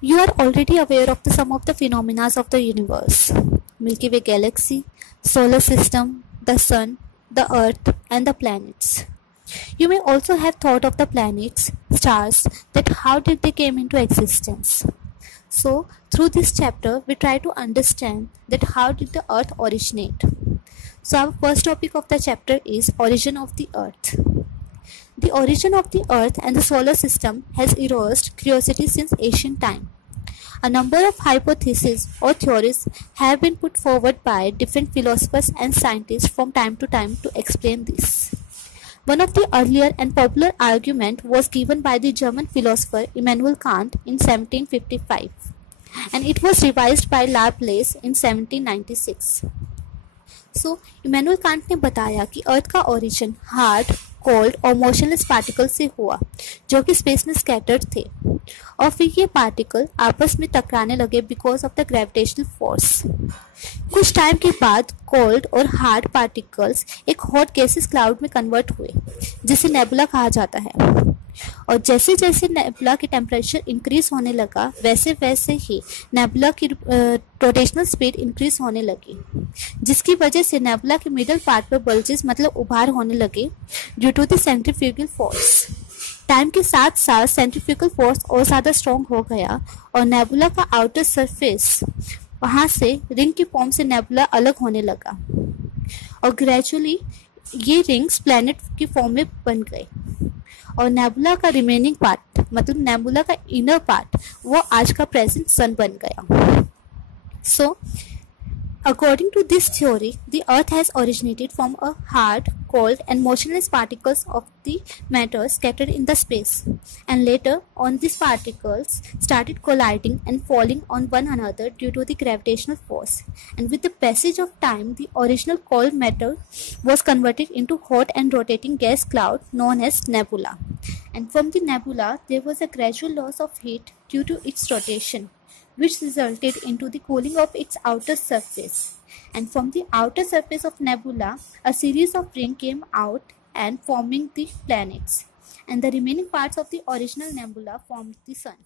You are already aware of some of the phenomena of the universe: Milky Way galaxy, solar system, the sun, the earth, and the planets. You may also have thought of the planets, stars, that how did they came into existence. So, through this chapter, we try to understand that how did the earth originate. So, our first topic of the chapter is origin of the earth. The origin of the earth and the solar system has aroused curiosity since ancient time. A number of hypotheses or theories have been put forward by different philosophers and scientists from time to time to explain this. One of the earlier and popular argument was given by the German philosopher Immanuel Kant in 1755, and it was revised by Laplace in 1796. So, Immanuel Kant ने बताया कि अर्थ का origin hard, cold और motionless particle से हुआ, जो कि space में स्कैटर्ड थे, और फिर ये पार्टिकल आपस में टकराने लगे because of the gravitational force. कुछ टाइम के बाद कोल्ड और हार्ड पार्टिकल्स एक हॉट गैसेस क्लाउड में कन्वर्ट हुए, जिसे नेबुला कहा जाता है। और जैसे जैसे नेबुला की टेम्परेचर इंक्रीज होने लगा, वैसे वैसे ही नेबुला की रोटेशनल स्पीड इंक्रीज होने लगी, जिसकी वजह से नेबुला के मिडल पार्ट पर बल्जेस मतलब उभार होने लगे due to the centrifugal force. Time के साथ साथ सेंट्रीफ्यूगल फोर्स और ज़्यादा स्ट्रॉन्ग हो गया और नेबुला का आउटर सरफेस वहाँ से रिंग की फॉर्म से नेबुला अलग होने लगा, और ग्रेजुअली ये रिंग्स प्लैनेट की फॉर्म में बन गए, और नेबुला का रिमेनिंग पार्ट मतलब नेबुला का इनर पार्ट वो आज का प्रेजेंट सन बन गया। सो according to this theory, the earth has originated from a hard, cold and motionless particles of the matter scattered in the space, and later on these particles started colliding and falling on one another due to the gravitational force, and with the passage of time the original cold matter was converted into hot and rotating gas cloud known as nebula, and from the nebula there was a gradual loss of heat due to its rotation, which resulted into the cooling of its outer surface. And from the outer surface of nebula, a series of rings came out and forming the planets. And the remaining parts of the original nebula formed the sun.